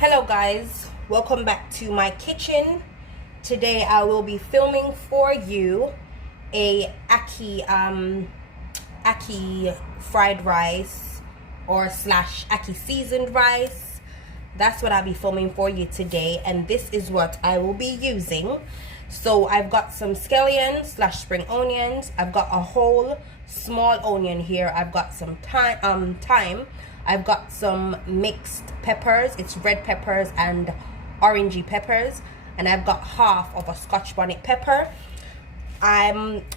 Hello guys, welcome back to my kitchen. Today I will be filming for you a Ackee fried rice or slash Ackee seasoned rice. That's what I'll be filming for you today, and this is what I will be using. So I've got some scallions slash spring onions. I've got a whole small onion here. I've got some thyme. I've got some mixed peppers. It's red peppers and orangey peppers, and I've got half of a Scotch bonnet pepper.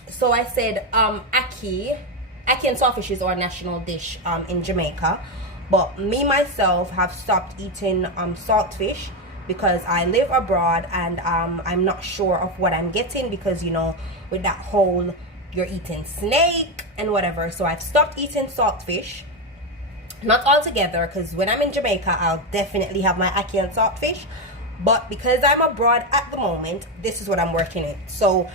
So I said Ackee and saltfish is our national dish in Jamaica, but me myself have stopped eating saltfish because I live abroad, and I'm not sure of what I'm getting, because you know, with that whole you're eating snake and whatever. So I've stopped eating saltfish. Not altogether, because when I'm in Jamaica I'll definitely have my Ackee and saltfish, but because I'm abroad at the moment, this is what I'm working in. So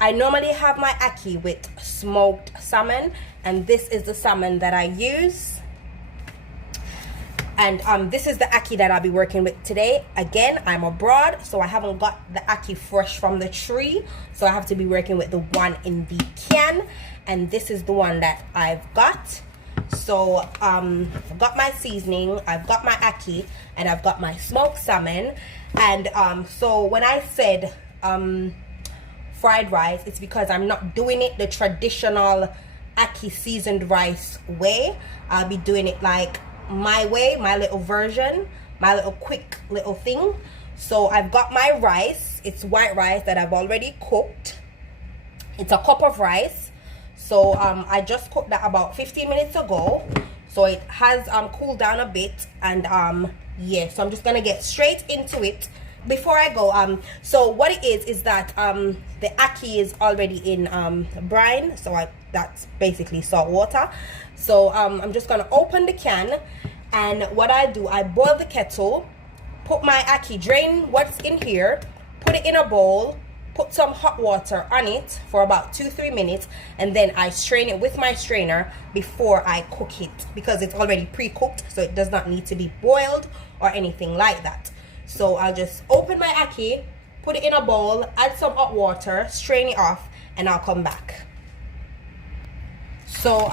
I normally have my Ackee with smoked salmon, and this is the salmon that I use. And this is the Ackee that I'll be working with today. Again, I'm abroad, so I haven't got the Ackee fresh from the tree, so I have to be working with the one in the can, and this is the one that I've got. So I've got my seasoning, I've got my Ackee, and I've got my smoked salmon. And so when I said fried rice, it's because I'm not doing it the traditional Ackee seasoned rice way. I'll be doing it like my way, my little version, my little quick little thing. So I've got my rice. It's white rice that I've already cooked. It's a cup of rice. So I just cooked that about 15 minutes ago, so it has cooled down a bit. And yeah, so I'm just gonna get straight into it. Before I go, so what it is that the Ackee is already in brine, so that's basically salt water. So I'm just gonna open the can, and what I do, I boil the kettle, put my Ackee, drain what's in here, put it in a bowl, put some hot water on it for about 2-3 minutes, and then I strain it with my strainer before I cook it, because it's already pre-cooked, so it does not need to be boiled or anything like that. So I'll just open my Ackee, put it in a bowl, add some hot water, strain it off, and I'll come back. So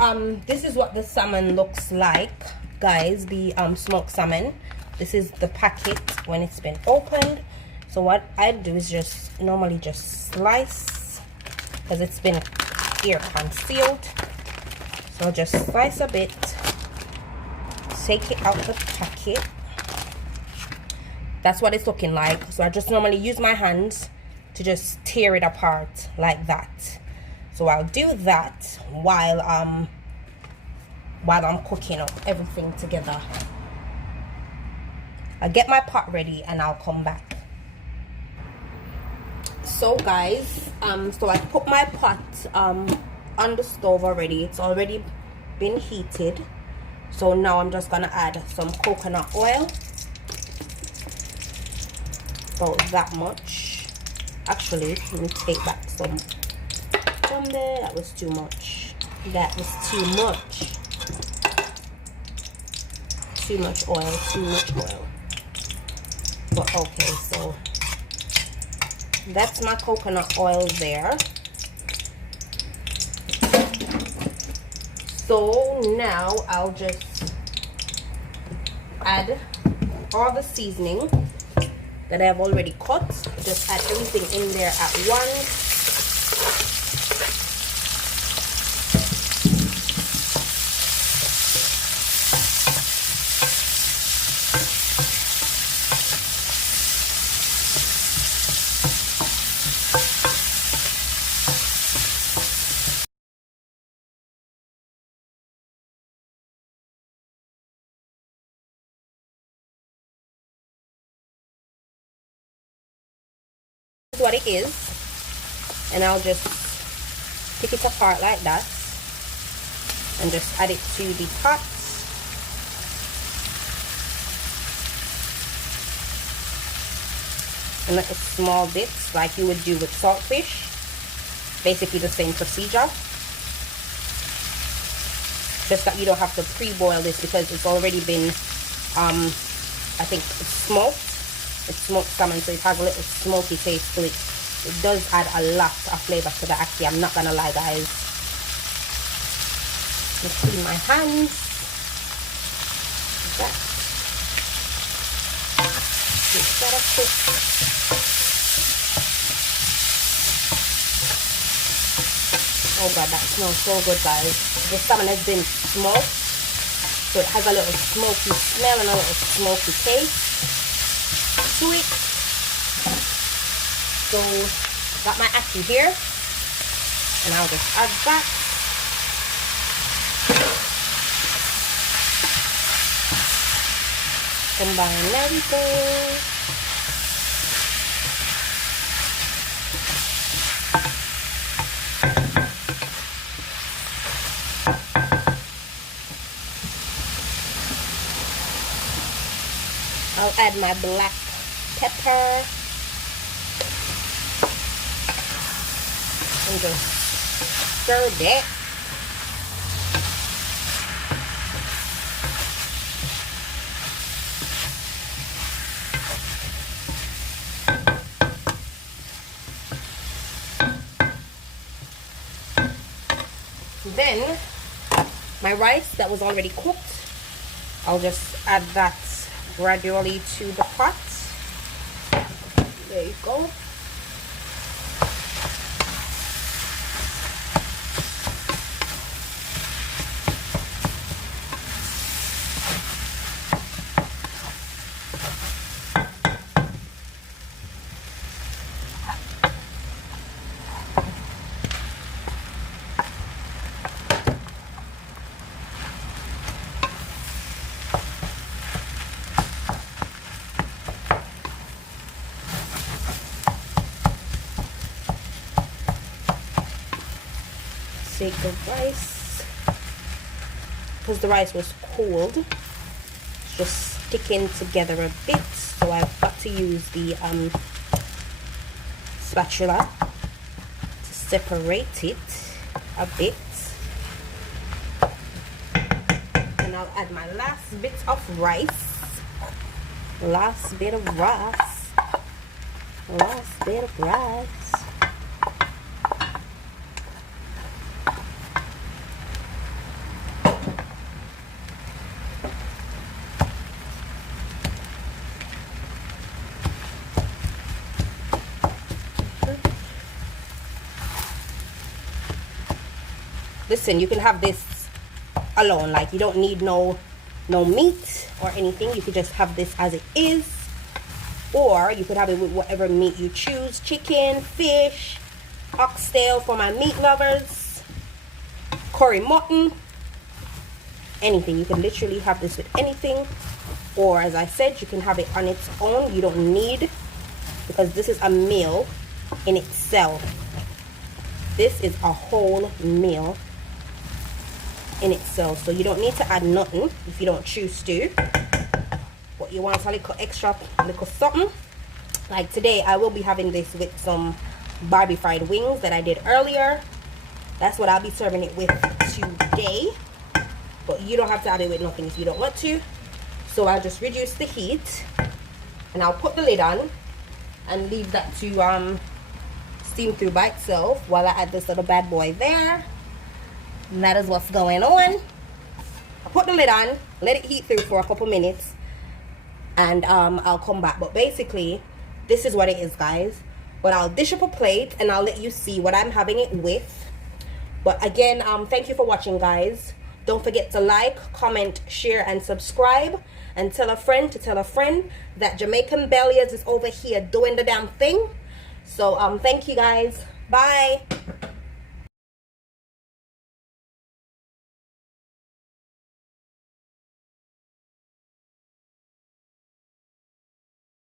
this is what the salmon looks like, guys, the smoked salmon. This is the packet when it's been opened. So what I do is just normally just slice, because it's been air concealed. So I'll just slice a bit, take it out the packet. That's what it's looking like. So I just normally use my hands to just tear it apart like that. So I'll do that while I'm cooking up everything together. I'll get my pot ready and I'll come back. So guys, so I put my pot on the stove already. It's already been heated. So now I'm just gonna add some coconut oil, about that much. Actually, let me take back some from there. That was too much. That was too much. Too much oil, too much oil. But okay, so that's my coconut oil there. So now I'll just add all the seasoning that I've already cut. Just add everything in there at once. What it is, and I'll just pick it apart like that and just add it to the pot. In little small bits like you would do with saltfish. Basically the same procedure. Just that you don't have to pre-boil this because it's already been I think it's smoked. It's smoked salmon, so it has a little smoky taste to it. It does add a lot of flavor to the ackee. I'm not gonna lie, guys. Let's clean my hands. Like that. Mix that up quick. Oh god, that smells so good, guys. The salmon has been smoked, so it has a little smoky smell and a little smoky taste to it. So, got my ackee here, and I'll just add that. Combine everything. I'll add my black pepper and just stir that. Then my rice that was already cooked, I'll just add that gradually to the pot. There you go. Take the rice, because the rice was cold, it's just sticking together a bit, so I've got to use the spatula to separate it a bit. And I'll add my last bit of rice. Last bit of rice. Last bit of rice. Listen, you can have this alone, like you don't need no meat or anything. You could just have this as it is, or you could have it with whatever meat you choose: chicken, fish, oxtail for my meat lovers, curry mutton, anything. You can literally have this with anything, or as I said, you can have it on its own. You don't need, because this is a meal in itself. This is a whole meal in itself, so you don't need to add nothing if you don't choose to, but you want a little extra, little something. Like today I will be having this with some barbie fried wings that I did earlier. That's what I'll be serving it with today, but you don't have to add it with nothing if you don't want to. So I'll just reduce the heat and I'll put the lid on and leave that to steam through by itself while I add this little bad boy there. And that is what's going on. I'll put the lid on, let it heat through for a couple minutes, and I'll come back. But basically, this is what it is, guys. But I'll dish up a plate and I'll let you see what I'm having it with. But again, thank you for watching, guys. Don't forget to like, comment, share, and subscribe. And tell a friend to tell a friend that Jamaican Bellies is over here doing the damn thing. So, thank you, guys. Bye.